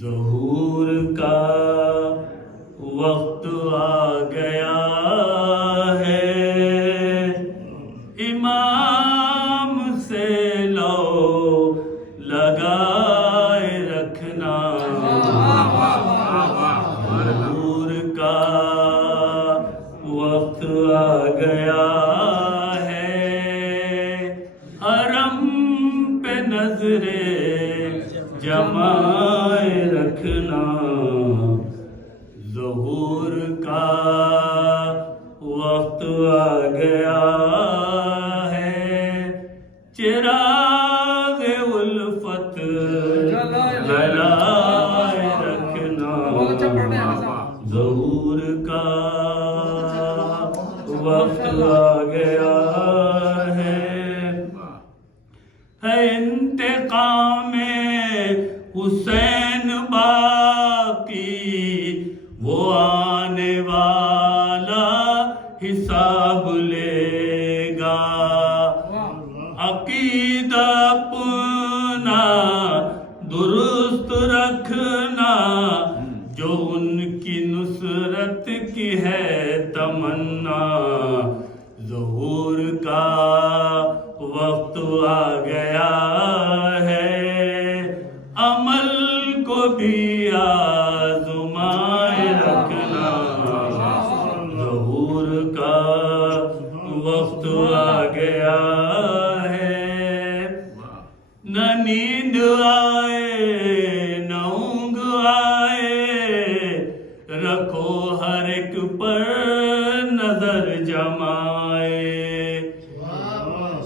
ظہور کا وقت آ گیا ہے، امام سے لو لگائے رکھنا، ظہور کا وقت آ گیا ہے، حرم پہ نظریں جمائے رکھنا، ظہور کا وقت آ گیا ہے، چراغ الفت جلائے رکھنا، ظہور کا وقت آ گیا ہے انتقام حسین باقی، وہ آنے والا حساب لے گا، عقیدہ اپنا درست رکھنا، جو ان کی نصرت کی ہے تمنا، ظہور کا وقت آ گیا ہے، عمل کو بھی آزمائے رکھنا، ظہور کا وقت آ گیا ہے، نہ نیند آئے نہ اونگ آئے، رکھو ہر ایک پر نظر جمائے،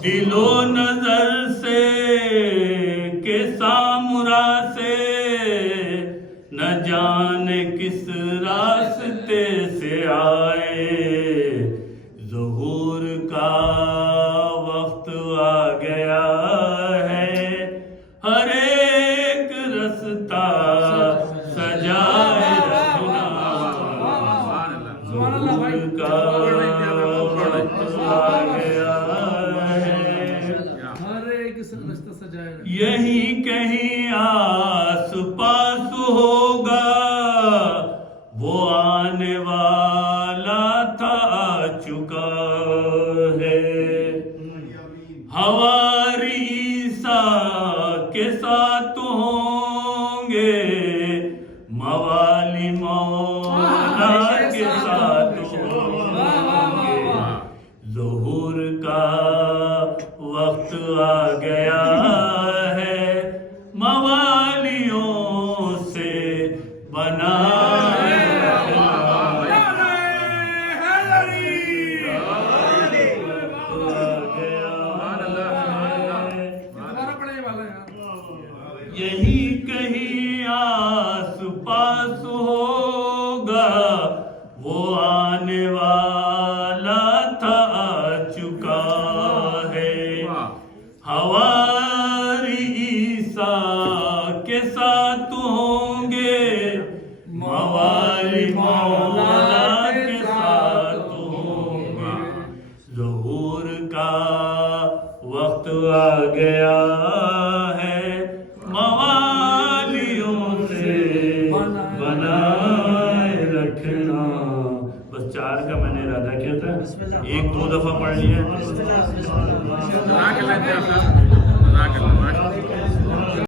دل و نظر سے کہ سامرا سے، نہ جانے کس راستے سے آئے، ظہور کا وقت آ گیا ہے، ہر ایک رستہ سجائے رکھنا، ظہور کا وقت آ گیا ہے، یہی کہیں آس پاس ہوگا، وہ آنے والا تھا آ چکا ہے، حواری عیسیٰ کے ساتھ ہوں گے، موالی مولا کے ساتھ ہوں گے، ظہور کا وقت آ گیا ہے، موالیوں سے بنائے رکھنا، یہی کہیں آس پاس ہوگا، وہ آنے والا تھا آ چکا ہے، حواری عیسیٰ کے ساتھ ہوں گے، موالی مولا کے ساتھ ہوں گے، ظہور کا وقت آ گیا ہے، موالیوں سے بنائے رکھنا، بس 4 کا میں نے ارادہ کیا تھا، 1-2 دفعہ پڑھ لیا